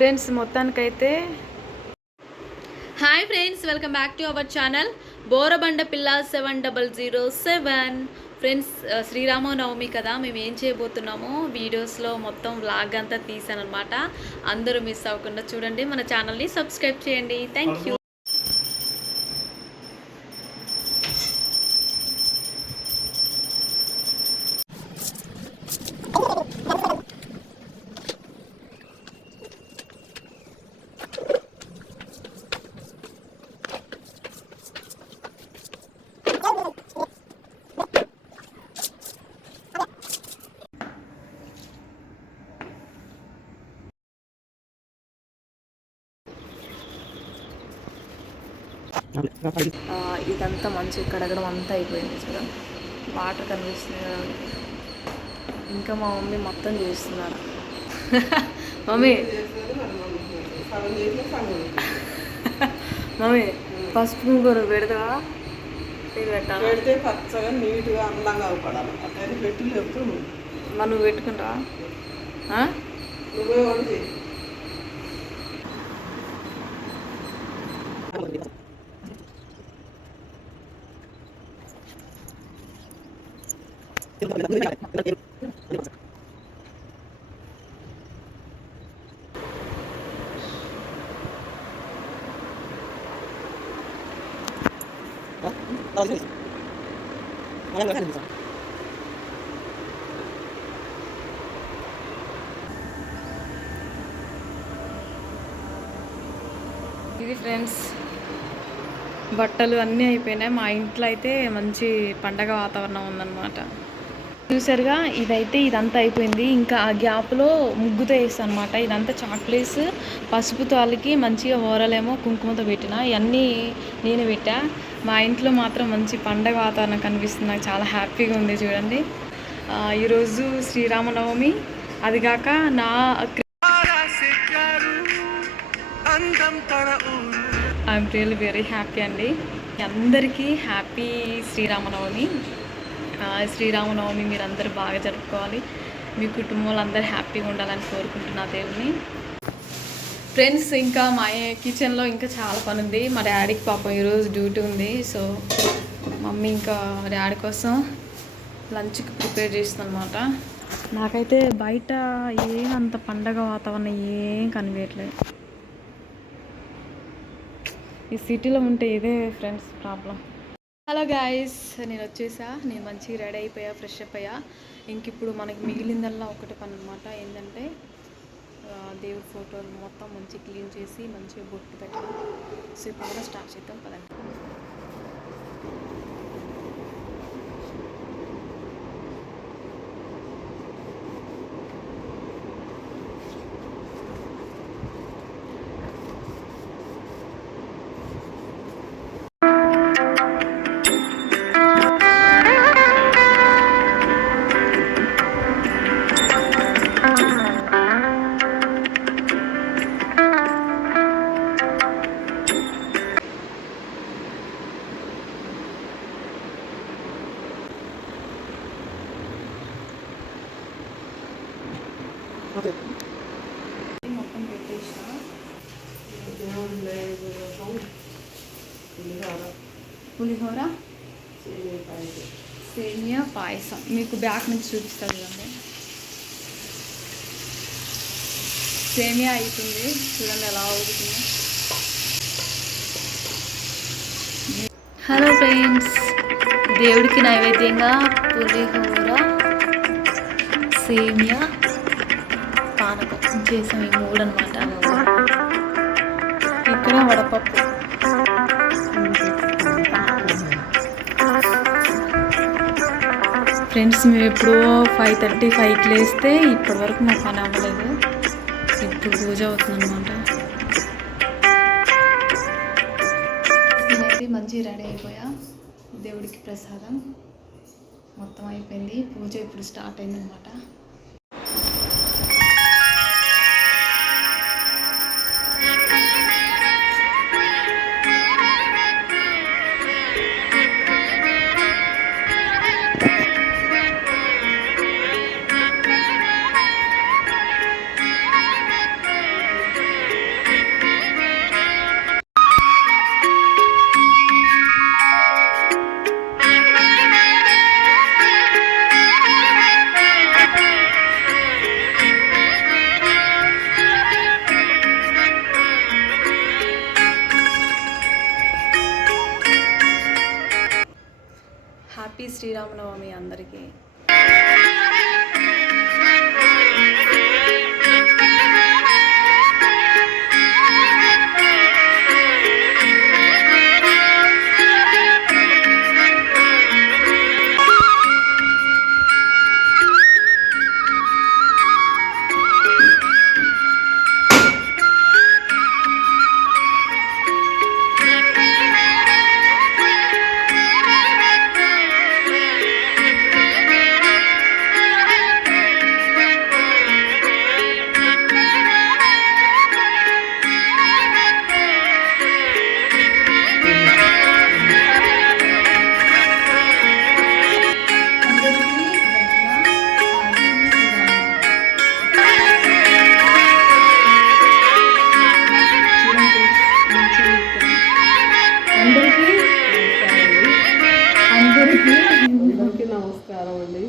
Friends మొత్తానికైతే hi friends, welcome back to our channel Borabanda పిల్ల 7007. Friends Sri Rama Navami కదా, మేము ఏం చేయబోతున్నామో వీడియోస్లో మొత్తం వ్లాగ్ అంతా తీసాను అనమాట. అందరూ మిస్ అవ్వకుండా చూడండి, మన ఛానల్ని సబ్స్క్రైబ్ చేయండి. Thank you. ఇదంతా మంచిగా కడగడం అంతా అయిపోయింది చూడండి. వాటర్ కనిపిస్తుంది కదా, ఇంకా మా మమ్మీ మొత్తం చేస్తున్నారు. మమ్మీ మమ్మీ పసుపు కుంకుమ పెడతా, పెడితే పచ్చగా నీట్గా అందంగా అవపడాలి. అట్లయితే పెట్టి చెప్తూ నువ్వు పెట్టుకుంటావా? నువ్వే వండి ఇది ఫ్రెండ్స్ బట్టలు అన్నీ అయిపోయినాయి. మా ఇంట్లో అయితే మంచి పండగ వాతావరణం ఉందన్నమాట. చూసారుగా, ఇదంతా అయిపోయింది. ఇంకా ఆ గ్యాప్లో ముగ్గుతో వేస్తాను అనమాట. ఇదంతా చాక్లెట్స్ పసుపుతో అలికి మంచిగా ఓరలేమో కుంకుమతో పెట్టిన, ఇవన్నీ నేను పెట్టా. మా ఇంట్లో మాత్రం మంచి పండగ వాతావరణం కనిపిస్తుంది. నాకు చాలా హ్యాపీగా ఉంది చూడండి. ఈరోజు శ్రీరామనవమి, అదిగాక నా ఐఎమ్ రియల్లీ వెరీ హ్యాపీ అండి. అందరికీ హ్యాపీ శ్రీరామనవమి. శ్రీరామనవమి మీరు అందరూ బాగా జరుపుకోవాలి. మీ కుటుంబంలో అందరూ హ్యాపీగా ఉండాలని కోరుకుంటున్నా దేవుని. ఫ్రెండ్స్, ఇంకా మా కిచెన్లో ఇంకా చాలా పని ఉంది. మా డాడీకి పాపం ఈరోజు డ్యూటీ ఉంది. సో మమ్మీ ఇంకా డాడీ కోసం లంచ్కి ప్రిపేర్ చేస్తుంది అనమాట. నాకైతే బయట ఏమంత పండగ వాతావరణం ఏం కనిపించట్లేదు. ఈ సిటీలో ఉంటే ఇదే ఫ్రెండ్స్ ప్రాబ్లం. హలో గాయస్, నేను వచ్చేసా. నేను మంచిగా రెడీ అయిపోయా, ఫ్రెష్ అప్ అయ్యా. ఇంక ఇప్పుడు మనకి మిగిలిందల్లా ఒకటి పని అనమాట. ఏంటంటే దేవుడి ఫోటోలు మొత్తం మంచిగా క్లీన్ చేసి మంచిగా బొట్టు పెట్టడం. సో ఇప్పుడు కూడా స్టార్ట్ చేద్దాం పదండి. మొత్తం పెట్టేసిన పులిహోర, సేమియా పాయసం మీకు బ్యాక్ నుంచి చూపిస్తాను చూడండి. సేమియా అవుతుంది చూడండి ఎలా అవుతుంది. హలో ఫ్రెండ్స్, దేవుడికి నైవేద్యంగా పులిహోర, సేమియా, పానకం చేసాం. ఈ మూడు అనమాట. ఇక్కడ వడపప్పు. ఫ్రెండ్స్, మేము ఎప్పుడో 5:35కి లేస్తే ఇప్పటివరకు మా పని అవ్వలేదు. ఇప్పుడు పూజ అవుతుంది అనమాట. నేనైతే మంచిగా రెడీ అయిపోయా. దేవుడికి ప్రసాదం మొత్తం అయిపోయింది. పూజ ఇప్పుడు స్టార్ట్ అయిందనమాట. శ్రీరామనవమి అందరికీ. అందరికీ నమస్కారం అండి.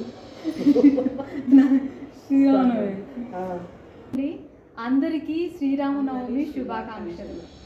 అందరికీ శ్రీరామనవమి శుభాకాంక్షలు.